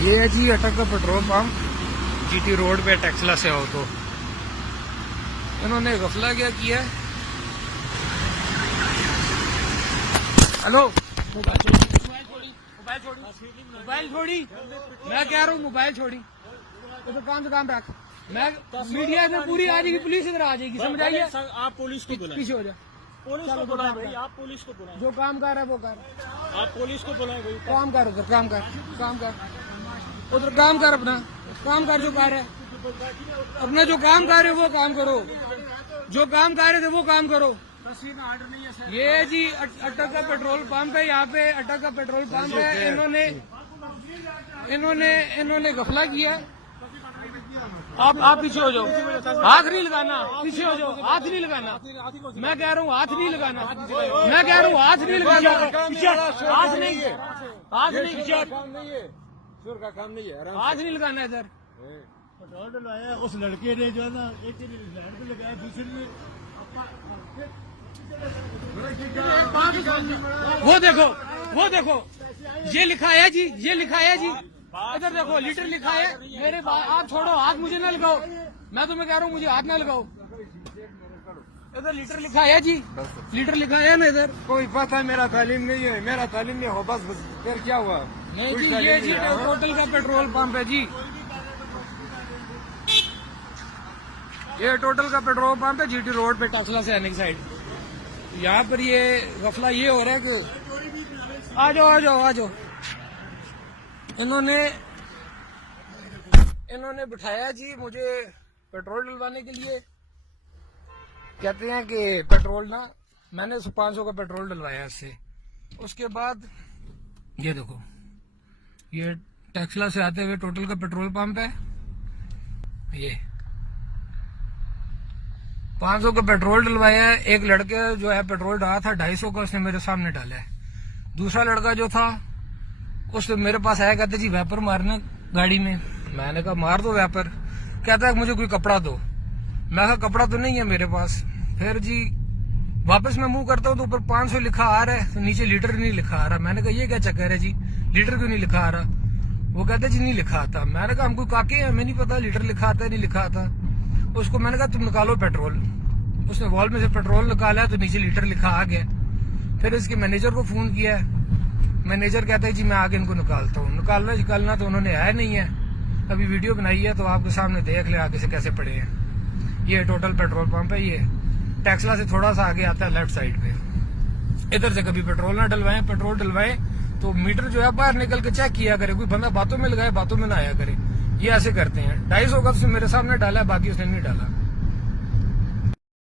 ये है जी अटक का पेट्रोल पंप, जीटी रोड पे टेक्सला से आओ तो। इन्होंने गफला क्या किया है। हेलो, मोबाइल छोड़ी, मैं कह रहा हूँ मोबाइल छोड़ी, तो काम से काम रख। मैं मीडिया में पूरी आ जाएगी, पुलिस इधर आ जाएगी, समझ आइए। आप पुलिस को बुलाएं, पीछे हो जा, पुलिस को बुलाएं भाई, आप पुलिस को बुलाएं, जो काम कर रहा है वो कर, आप पुलिस को बुलाएं भाई। काम कर उधर, काम कर, काम कर उधर, काम कर अपना काम कर, जो कर रहा है अपना, जो काम कर रहे हो वो काम करो, जो काम कर रहे थे वो काम करो। तस्वीर में आर्डर नहीं है सर। ये जी अटक का पेट्रोल पंप है, यहाँ पे अटक का पेट्रोल पंप है। इन्होंने गफला किया। आप पीछे हो जाओ, हाथ नहीं लगाना, पीछे हो जाओ, हाथ नहीं लगाना, मैं कह रहा हूँ हाथ नहीं लगाना, मैं कह रहा हूँ हाथ नहीं लगाना, हाथ नहीं, हाथ नहीं, शोर का काम नहीं है, हाथ नहीं लगाना इधर। पेट्रोल डलवाया उस लड़के ने, जो है ना, एक लैंड पे लगाया, दूसरे ने वो देखो, वो देखो, ये लिखा है जी, ये लिखा है जी, इधर देखो लीटर लिखा है। मेरे आप छोड़ो, हाथ मुझे ना लगाओ, मैं तुम्हें कह रहा हूँ मुझे हाथ ना लगाओ। इधर लीटर लिखा है जी, लीटर लिखा है ना इधर। कोई पता मेरा तालीम नहीं है, मेरा तालीम नहीं हो, बस फिर क्या हुआ। नहीं जी, ये जी टोटल का पेट्रोल पंप है जी, ये टोटल का पेट्रोल पंप है जीटी रोड पे टेक्सला से आने की साइड। यहाँ पर ये गफला ये हो रहा है कि आ जाओ, आ जाओ, आ जाओ। इन्होंने बिठाया जी मुझे पेट्रोल डलवाने के लिए। कहते हैं कि पेट्रोल ना, मैंने 500 का पेट्रोल डलवाया इससे। उसके बाद ये देखो, ये टेक्सला से आते हुए टोटल का पेट्रोल पंप है। ये 500 का पेट्रोल डलवाया है। एक लड़के जो है पेट्रोल डाला था 250 का, उसने मेरे सामने डाला है। दूसरा लड़का जो था उसने मेरे पास आया, कहते जी वैपर मारना गाड़ी में। मैंने कहा मार दो वैपर। कहता है मुझे कोई कपड़ा दो। मैं कहा कपड़ा तो नहीं है मेरे पास। फिर जी वापस मैं मुंह करता हूँ तो ऊपर 500 लिखा आ रहा है, तो नीचे लीटर नहीं लिखा आ रहा। मैंने कहा ये क्या चक्कर है जी, लीटर क्यों नहीं लिखा आ रहा। वो कहते जी नहीं लिखा आता। मैंने कहा हमको काके हैं, हमें नहीं पता लीटर लिखा आता है नहीं लिखा आता। उसको मैंने कहा तुम निकालो पेट्रोल। उसने वॉल में से पेट्रोल निकाला तो नीचे लीटर लिखा आ गया। फिर इसके मैनेजर को फोन किया, मैनेजर कहता है जी मैं आगे इनको निकालता हूँ। निकालना तो उन्होंने आया नहीं है। अभी वीडियो बनाई है तो आपके सामने देख ले आगे से कैसे पड़े हैं। ये टोटल पेट्रोल पंप है, ये टेक्सला से थोड़ा सा आगे आता है लेफ्ट साइड पे। इधर से कभी पेट्रोल ना डलवाएं, पेट्रोल डलवाएं तो मीटर जो है बाहर निकल के चेक किया करे। कोई बंदा बातों में लगाए, बातों में ना आया करे। ये ऐसे करते हैं। 250 का उसने मेरे सामने डाला है, बाकी उसने नहीं डाला।